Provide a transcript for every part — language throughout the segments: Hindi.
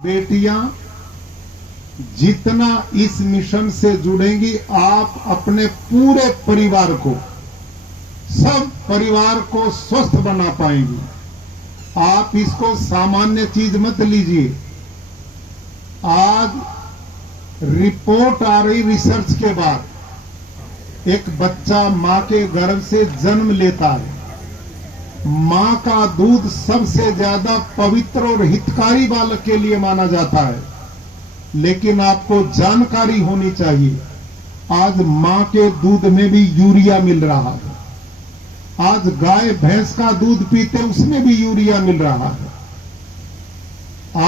बेटियां जितना इस मिशन से जुड़ेंगी, आप अपने पूरे परिवार को, सब परिवार को स्वस्थ बना पाएंगी। आप इसको सामान्य चीज मत लीजिए। आज रिपोर्ट आ रही रिसर्च के बाद, एक बच्चा मां के गर्भ से जन्म लेता है। मां का दूध सबसे ज्यादा पवित्र और हितकारी बालक के लिए माना जाता है, लेकिन आपको जानकारी होनी चाहिए, आज मां के दूध में भी यूरिया मिल रहा है। आज गाय भैंस का दूध पीते उसमें भी यूरिया मिल रहा है।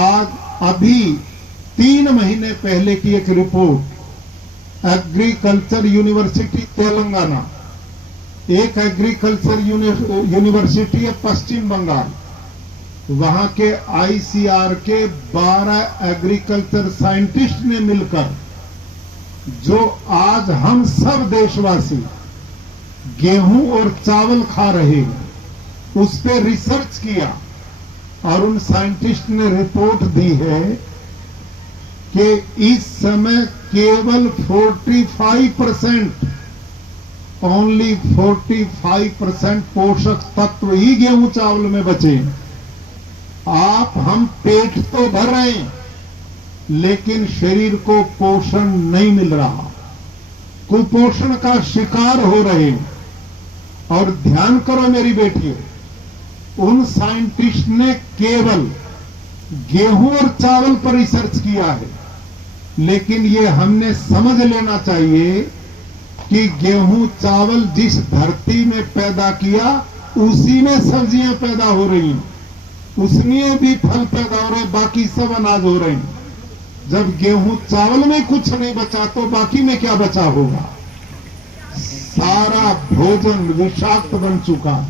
आज अभी 3 महीने पहले की एक रिपोर्ट, एग्रीकल्चर यूनिवर्सिटी तेलंगाना, एक एग्रीकल्चर यूनिवर्सिटी है पश्चिम बंगाल, वहां के आईसीआर के 12 एग्रीकल्चर साइंटिस्ट ने मिलकर, जो आज हम सब देशवासी गेहूं और चावल खा रहे हैं, उस पर रिसर्च किया और उन साइंटिस्ट ने रिपोर्ट दी है कि इस समय केवल 45%, ओनली 45% पोषक तत्व ही गेहूं चावल में बचे। हम पेट तो भर रहे हैं, लेकिन शरीर को पोषण नहीं मिल रहा, कुपोषण का शिकार हो रहे हैं। और ध्यान करो मेरी बेटियों, उन साइंटिस्ट ने केवल गेहूं और चावल पर रिसर्च किया है, लेकिन ये हमने समझ लेना चाहिए कि गेहूं चावल जिस धरती में पैदा किया, उसी में सब्जियां पैदा हो रही हैं, उसमें भी फल पैदा हो रहे, बाकी सब अनाज हो रहे हैं। जब गेहूं चावल में कुछ नहीं बचा तो बाकी में क्या बचा होगा? सारा भोजन विषाक्त बन चुका है।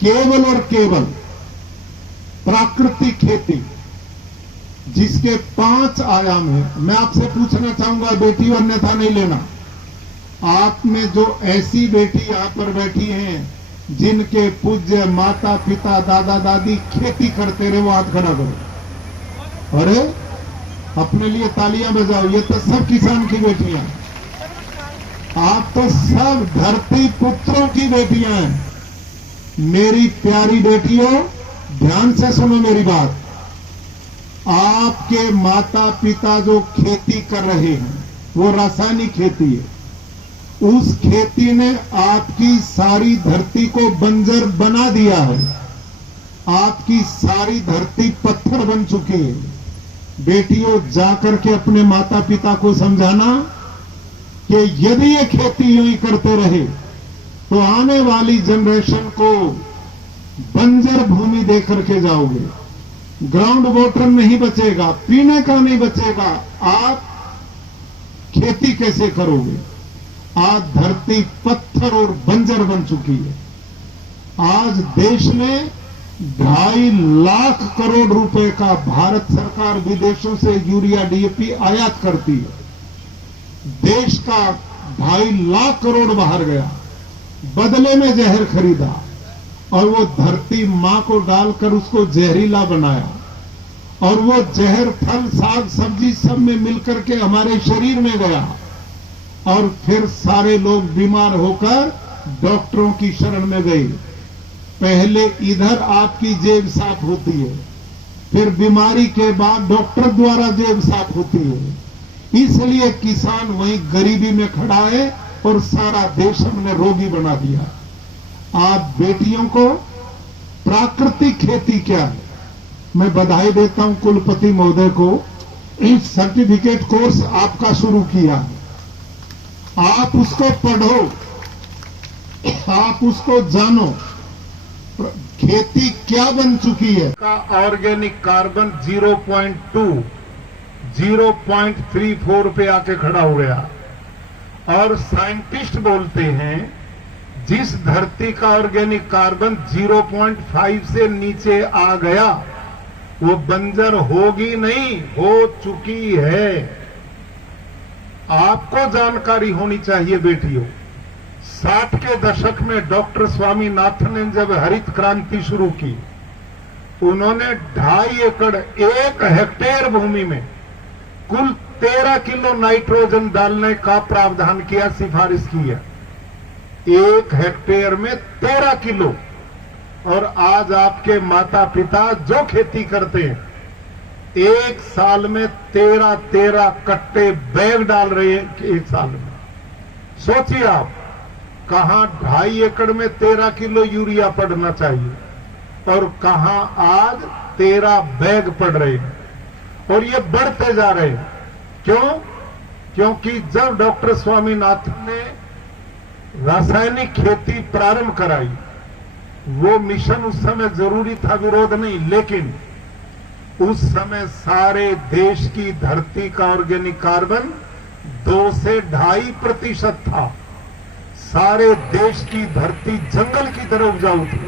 केवल और केवल प्राकृतिक खेती, जिसके 5 आयाम है। मैं आपसे पूछना चाहूंगा बेटी, अन्यथा नहीं लेना, आप में जो ऐसी बेटी यहां पर बैठी हैं जिनके पूज्य माता पिता दादा दादी खेती करते रहे, वो हाथ खड़ा करो। अरे अपने लिए तालियां बजाओ, ये तो सब किसान की बेटियां, आप तो सब धरती पुत्रों की बेटियां हैं। मेरी प्यारी बेटियों, ध्यान से सुनो मेरी बात। आपके माता पिता जो खेती कर रहे हैं, वो रासायनिक खेती है। उस खेती ने आपकी सारी धरती को बंजर बना दिया है। आपकी सारी धरती पत्थर बन चुकी है। बेटियों, जाकर के अपने माता पिता को समझाना कि यदि ये खेती यूं ही करते रहे तो आने वाली जनरेशन को बंजर भूमि देकर के जाओगे। ग्राउंड वाटर नहीं बचेगा, पीने का नहीं बचेगा, आप खेती कैसे करोगे? आज धरती पत्थर और बंजर बन चुकी है। आज देश में 2.5 लाख करोड़ रुपए का भारत सरकार विदेशों से यूरिया डीएपी आयात करती है। देश का 2.5 लाख करोड़ बाहर गया, बदले में जहर खरीदा और वो धरती मां को डालकर उसको जहरीला बनाया, और वो जहर फल साग सब्जी सब में मिलकर के हमारे शरीर में गया, और फिर सारे लोग बीमार होकर डॉक्टरों की शरण में गए। पहले इधर आपकी जेब साफ होती है, फिर बीमारी के बाद डॉक्टर द्वारा जेब साफ होती है। इसलिए किसान वहीं गरीबी में खड़ा है और सारा देश हमने रोगी बना दिया। आप बेटियों को प्राकृतिक खेती क्या है, मैं बधाई देता हूं कुलपति महोदय को। इस सर्टिफिकेट कोर्स आपका शुरू किया, आप उसको पढ़ो, आप उसको जानो, खेती क्या बन चुकी है। का ऑर्गेनिक कार्बन 0.34 पे आके खड़ा हो गया। और साइंटिस्ट बोलते हैं जिस धरती का ऑर्गेनिक कार्बन 0.5 से नीचे आ गया, वो बंजर होगी नहीं, हो चुकी है। आपको जानकारी होनी चाहिए बेटियों। 60 के दशक में डॉक्टर स्वामीनाथन ने जब हरित क्रांति शुरू की, उन्होंने 2.5 एकड़ 1 हेक्टेयर भूमि में कुल 13 किलो नाइट्रोजन डालने का प्रावधान किया, सिफारिश की है। 1 हेक्टेयर में 13 किलो। और आज आपके माता पिता जो खेती करते हैं, 1 साल में 13 कट्टे बैग डाल रहे हैं 1 साल में। सोचिए आप, कहां 2.5 एकड़ में 13 किलो यूरिया पड़ना चाहिए और कहां आज 13 बैग पड़ रहे हैं। और ये बढ़ते जा रहे हैं। क्यों? क्योंकि जब डॉक्टर स्वामीनाथन ने रासायनिक खेती प्रारंभ कराई, वो मिशन उस समय जरूरी था, विरोध नहीं, लेकिन उस समय सारे देश की धरती का ऑर्गेनिक कार्बन 2 से 2.5% था। सारे देश की धरती जंगल की तरह उपजाऊ थी।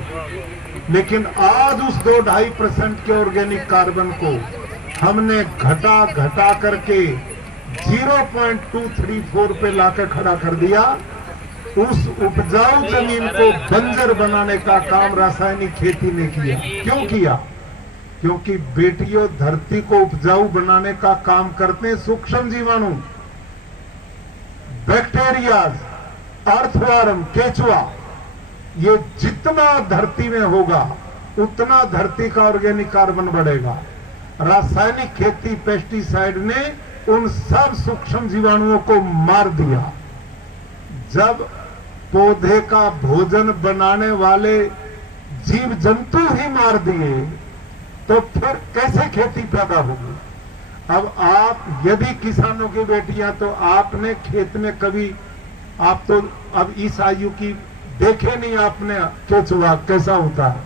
लेकिन आज उस 2-2.5% के ऑर्गेनिक कार्बन को हमने घटा करके 0.234 पे लाकर खड़ा कर दिया। उस उपजाऊ जमीन को बंजर बनाने का काम रासायनिक खेती ने किया। क्यों किया? क्योंकि बेटियों, धरती को उपजाऊ बनाने का काम करते हैं सूक्ष्म जीवाणु, बैक्टीरियाज, अर्थवर्म, केचुआ। ये जितना धरती में होगा उतना धरती का ऑर्गेनिक कार्बन बढ़ेगा। रासायनिक खेती, पेस्टिसाइड ने उन सब सूक्ष्म जीवाणुओं को मार दिया। जब पौधे का भोजन बनाने वाले जीव जंतु ही मार दिए तो फिर कैसे खेती पैदा होगी? अब आप यदि किसानों की बेटियां, तो आपने खेत में कभी, आप तो अब इस आयु की देखे नहीं आपने केचुआ कैसा होता है।